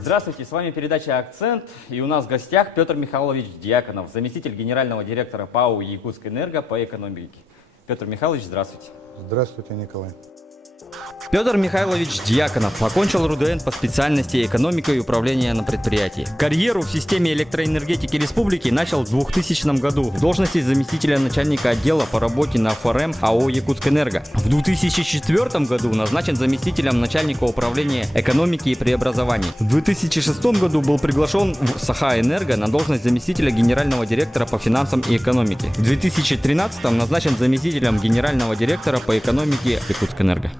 Здравствуйте, с вами передача «Акцент», и у нас в гостях Петр Михайлович Дьяконов, заместитель генерального директора ПАО «Якутскэнерго» по экономике. Петр Михайлович, здравствуйте. Здравствуйте, Николай. Петр Михайлович Дьяконов окончил РУДН по специальности экономика и управление на предприятии. Карьеру в системе электроэнергетики республики начал в 2000 году в должности заместителя начальника отдела по работе на ФРМ АО «Якутскэнерго». В 2004 году назначен заместителем начальника управления экономики и преобразований. В 2006 году был приглашен в Саха-Энерго на должность заместителя генерального директора по финансам и экономике. В 2013 назначен заместителем генерального директора по экономике «Якутскэнерго».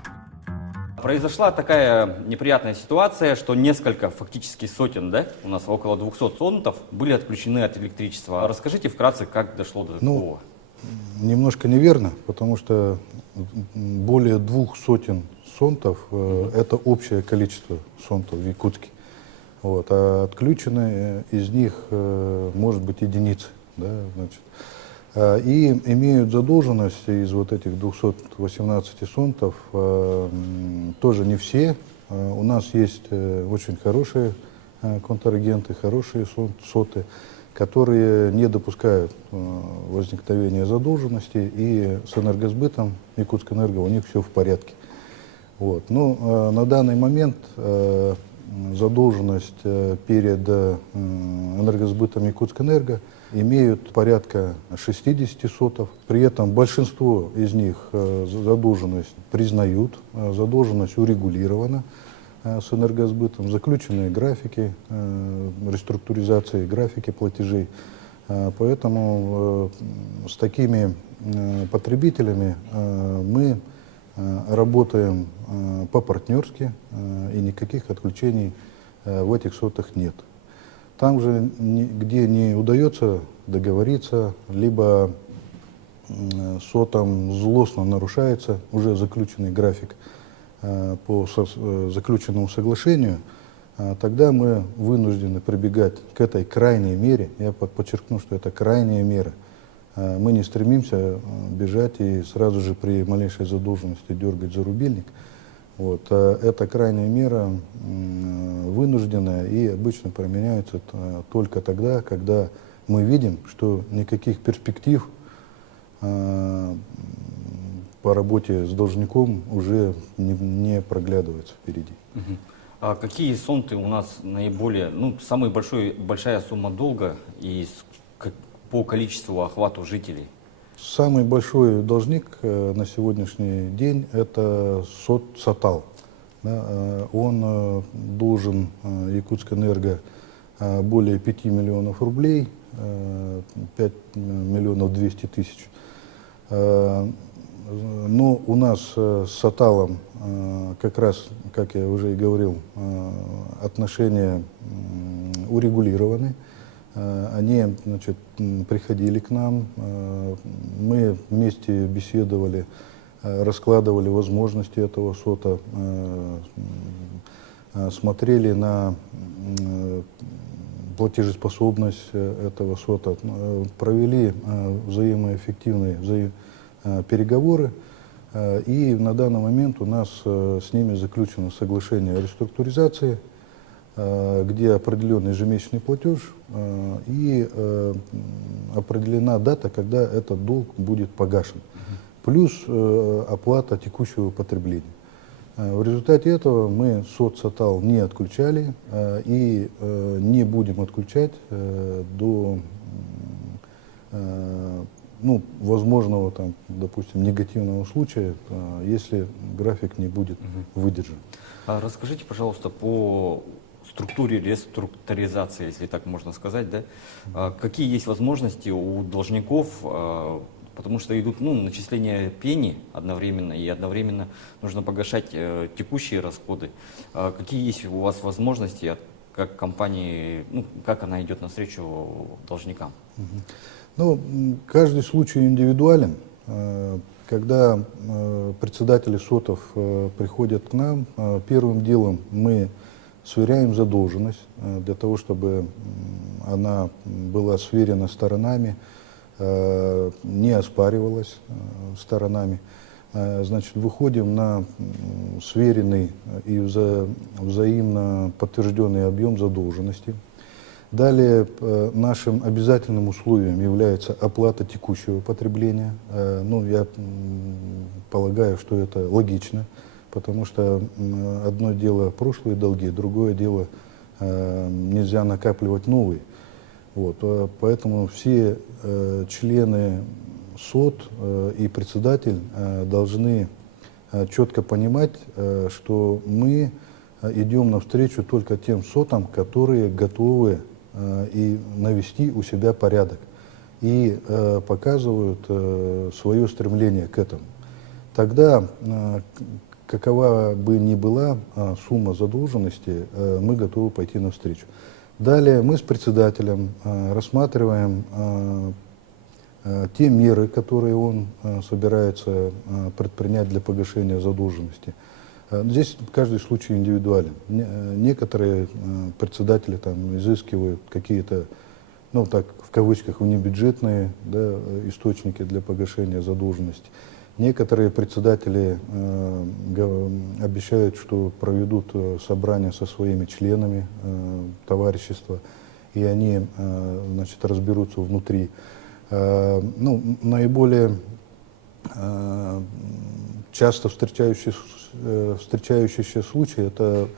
Произошла такая неприятная ситуация, что несколько, фактически сотен, у нас около 200 зонтов были отключены от электричества. Расскажите вкратце, как дошло до такого? Немножко неверно, потому что более 200 зонтов это общее количество зонтов в Якутске. Вот, а отключены из них может быть единицы. И имеют задолженность из вот этих 218 зонтов тоже не все. У нас есть очень хорошие контрагенты, хорошие соты, которые не допускают возникновения задолженности, и с энергосбытом Якутскэнерго у них все в порядке. Вот. Но на данный момент задолженность перед энергосбытом Якутскэнерго имеют порядка 60 сотов. При этом большинство из них задолженность признают, задолженность урегулирована с энергосбытом, заключенные графики реструктуризации, графики платежей. Поэтому с такими потребителями мы работаем по-партнерски, и никаких отключений в этих сотах нет. Там же, где не удается договориться, либо сотам злостно нарушается уже заключенный график по заключенному соглашению, тогда мы вынуждены прибегать к этой крайней мере. Я подчеркну, что это крайняя мера. Мы не стремимся бежать и сразу же при малейшей задолженности дергать за рубильник. Вот. Эта крайняя мера вынужденная и обычно применяется только тогда, когда мы видим, что никаких перспектив по работе с должником уже не проглядывается впереди. А какие зонты у нас наиболее, самая большая сумма долга и по количеству охвату жителей? Самый большой должник на сегодняшний день это СОТ-САТАЛ. Он должен Якутскэнерго более 5 миллионов рублей, 5 миллионов 200 тысяч. Но у нас с САТАЛом как раз, как я уже и говорил, отношения урегулированы. Они, приходили к нам, мы вместе беседовали, раскладывали возможности этого СОТа, смотрели на платежеспособность этого СОТа, провели взаимоэффективные переговоры, и на данный момент у нас с ними заключено соглашение о реструктуризации, где определен ежемесячный платеж и определена дата, когда этот долг будет погашен, плюс оплата текущего потребления. В результате этого мы СОТ-САТАЛ не отключали и не будем отключать до возможного, допустим, негативного случая, если график не будет выдержан. Расскажите, пожалуйста, по структуре реструктуризации, если так можно сказать, какие есть возможности у должников, потому что идут начисления пени одновременно, и одновременно нужно погашать текущие расходы. Какие есть у вас возможности, как компании, как она идет навстречу должникам? Каждый случай индивидуален. Когда председатели СОТов приходят к нам, первым делом мы сверяем задолженность для того, чтобы она была сверена сторонами, не оспаривалась сторонами. Значит, выходим на сверенный и взаимно подтвержденный объем задолженности. Далее нашим обязательным условием является оплата текущего потребления. Ну, я полагаю, что это логично, потому что одно дело прошлые долги, другое дело нельзя накапливать новые. Вот, поэтому все члены СОТ и председатель должны четко понимать, что мы идем навстречу только тем СОТам, которые готовы и навести у себя порядок и показывают свое стремление к этому. Тогда, какова бы ни была сумма задолженности, мы готовы пойти навстречу. Далее мы с председателем рассматриваем те меры, которые он собирается предпринять для погашения задолженности. Здесь каждый случай индивидуален. Некоторые председатели там изыскивают какие-то, ну так в кавычках, внебюджетные, да, источники для погашения задолженности. Некоторые председатели обещают, что проведут собрание со своими членами товарищества, и они, значит, разберутся внутри. Ну, наиболее часто встречающийся случай — это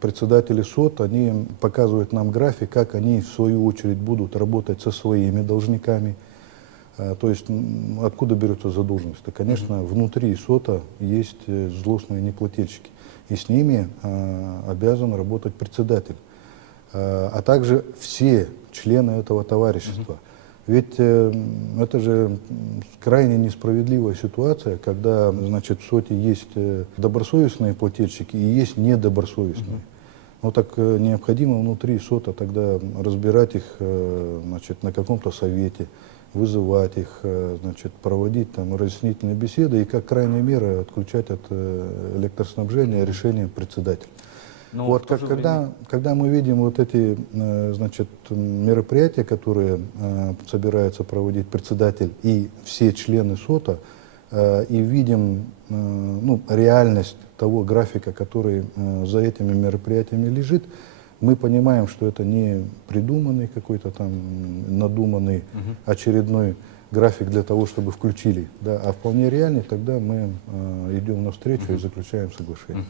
председатели СОТ, они показывают нам график, как они в свою очередь будут работать со своими должниками. То есть откуда берется задолженность? Да, конечно, внутри СОТа есть злостные неплательщики, и с ними обязан работать председатель, а также все члены этого товарищества. Ведь это же крайне несправедливая ситуация, когда, значит, в СОТе есть добросовестные плательщики и есть недобросовестные. Ну так необходимо внутри СОТа тогда разбирать их, значит, на каком-то совете, вызывать их, значит, проводить там разъяснительные беседы и как крайняя мера отключать от электроснабжения решением председателя. Но вот когда мы видим вот эти, значит, мероприятия, которые собирается проводить председатель и все члены СОТа, и видим ну, реальность того графика, который за этими мероприятиями лежит, мы понимаем, что это не придуманный какой-то там надуманный очередной график для того, чтобы включили, да, а вполне реальный, тогда мы идем навстречу и заключаем соглашение.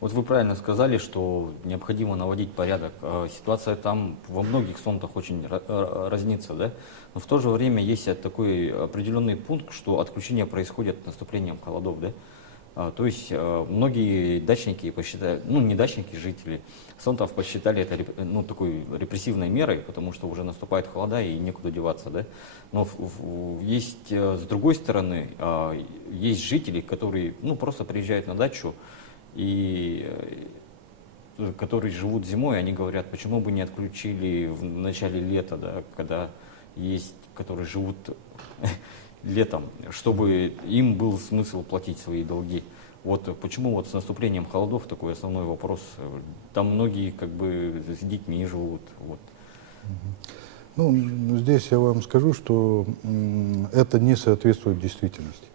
Вот вы правильно сказали, что необходимо наводить порядок. Ситуация там во многих СОТах очень разнится, да? Но в то же время есть такой определенный пункт, что отключение происходит с наступлением холодов, да? То есть многие дачники посчитали, ну не дачники, жители СОТов посчитали это ну, такой репрессивной мерой, потому что уже наступает холода и некуда деваться, да? Но есть с другой стороны, есть жители, которые ну, просто приезжают на дачу, и которые живут зимой, они говорят, почему бы не отключили в начале лета, да, когда есть, которые живут летом, чтобы им был смысл платить свои долги. Вот почему вот с наступлением холодов такой основной вопрос. Там многие как бы с детьми живут. Вот. Ну, здесь я вам скажу, что это не соответствует действительности.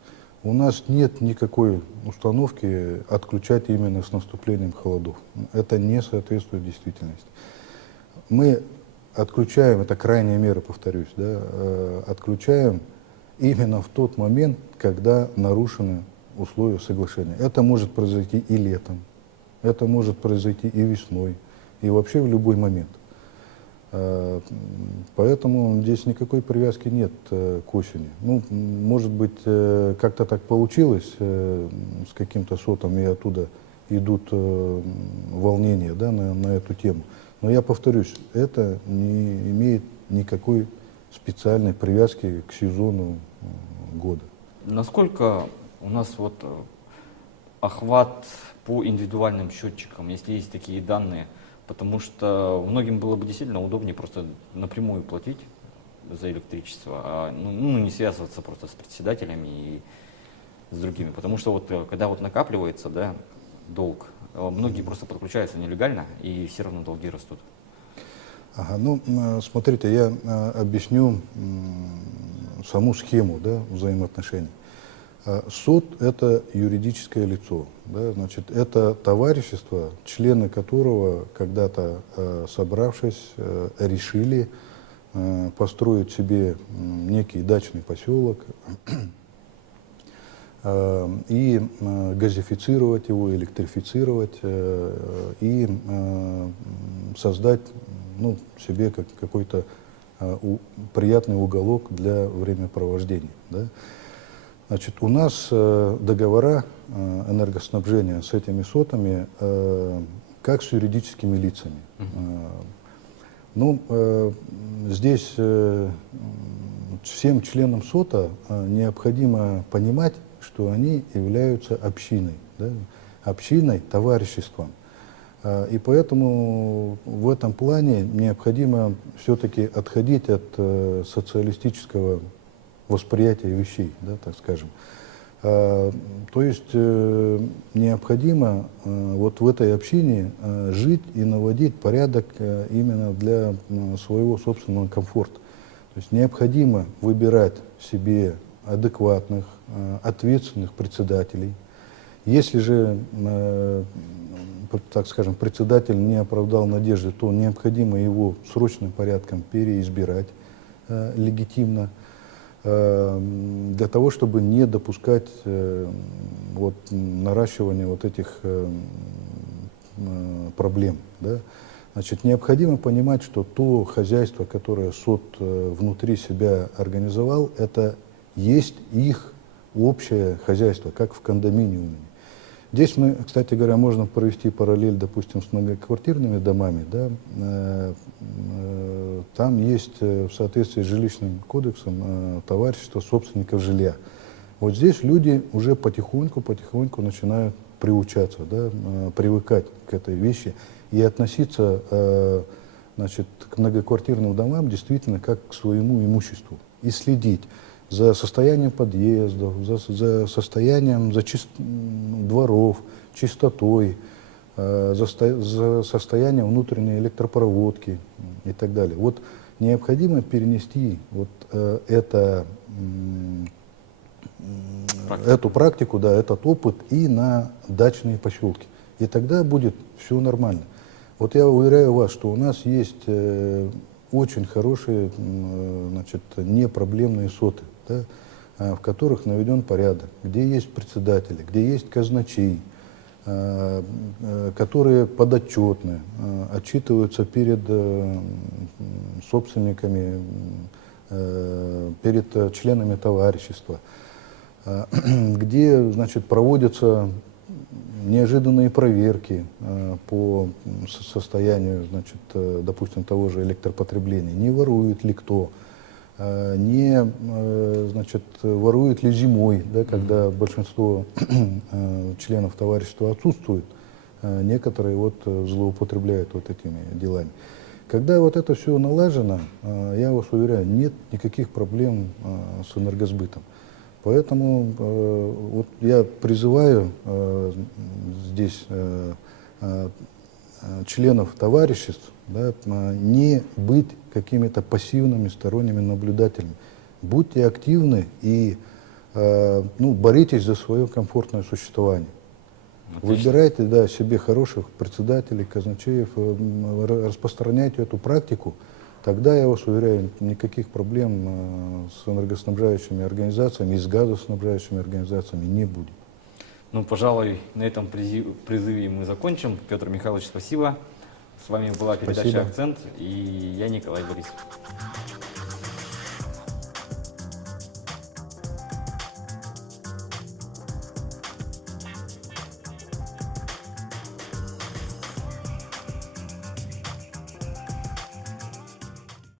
У нас нет никакой установки отключать именно с наступлением холодов. Это не соответствует действительности. Мы отключаем, это крайняя мера, повторюсь, да, отключаем именно в тот момент, когда нарушены условия соглашения. Это может произойти и летом, это может произойти и весной, и вообще в любой момент. Поэтому здесь никакой привязки нет к осени. Ну, может быть, как-то так получилось с каким-то СОТом, и оттуда идут волнения, да, на эту тему. Но я повторюсь, это не имеет никакой специальной привязки к сезону года. Насколько у нас вот охват по индивидуальным счетчикам, если есть такие данные? Потому что многим было бы действительно удобнее просто напрямую платить за электричество, а ну, не связываться просто с председателями и с другими. Потому что вот когда вот накапливается, да, долг, многие просто подключаются нелегально, и все равно долги растут. Ага, ну, смотрите, я объясню саму схему, да, взаимоотношений. Суд – это юридическое лицо, да, значит, это товарищество, члены которого когда-то, собравшись, решили построить себе некий дачный поселок и газифицировать его, электрифицировать и создать, ну, себе какой-то приятный уголок для времяпровождения. Да. Значит, у нас договора энергоснабжения с этими СОТами как с юридическими лицами. Ну, здесь всем членам СОТа необходимо понимать, что они являются общиной, да, общиной, товариществом. И поэтому в этом плане необходимо все-таки отходить от социалистического восприятия вещей, да, так скажем. То есть необходимо вот в этой общине жить и наводить порядок именно для своего собственного комфорта. То есть необходимо выбирать себе адекватных, ответственных председателей. Если же, так скажем, председатель не оправдал надежды, то необходимо его срочным порядком переизбирать легитимно, для того, чтобы не допускать вот, наращивания вот этих проблем. Да? Значит, необходимо понимать, что то хозяйство, которое СОТ внутри себя организовал, это есть их общее хозяйство, как в кондоминиуме. Здесь мы, кстати говоря, можно провести параллель, допустим, с многоквартирными домами. Да? Там есть в соответствии с жилищным кодексом товарищество собственников жилья. Вот здесь люди уже потихоньку начинают приучаться, да? Привыкать к этой вещи и относиться, значит, к многоквартирным домам действительно как к своему имуществу и следить за состоянием подъездов, за состоянием дворов, чистотой, за состоянием внутренней электропроводки и так далее. Вот необходимо перенести вот эту практику, да, этот опыт и на дачные поселки. И тогда будет все нормально. Вот я уверяю вас, что у нас есть очень хорошие, значит, непроблемные СОТы, да, в которых наведен порядок, где есть председатели, где есть казначей, которые подотчетны, отчитываются перед собственниками, перед членами товарищества, где, значит, проводятся неожиданные проверки по состоянию, значит, допустим, того же электропотребления. Не ворует ли кто, не, значит, ворует ли зимой, да, когда большинство членов товарищества отсутствует, некоторые вот злоупотребляют вот этими делами. Когда вот это все налажено, я вас уверяю, нет никаких проблем с энергосбытом. Поэтому вот я призываю здесь членов товариществ, да, не быть какими-то пассивными сторонними наблюдателями. Будьте активны и ну, боритесь за свое комфортное существование. Отлично. Выбирайте, да, себе хороших председателей, казначеев, распространяйте эту практику. Тогда, я вас уверяю, никаких проблем с энергоснабжающими организациями и с газоснабжающими организациями не будет. Ну, пожалуй, на этом призыве мы закончим. Петр Михайлович, спасибо. С вами была передача «Акцент» и я, Николай Борисов.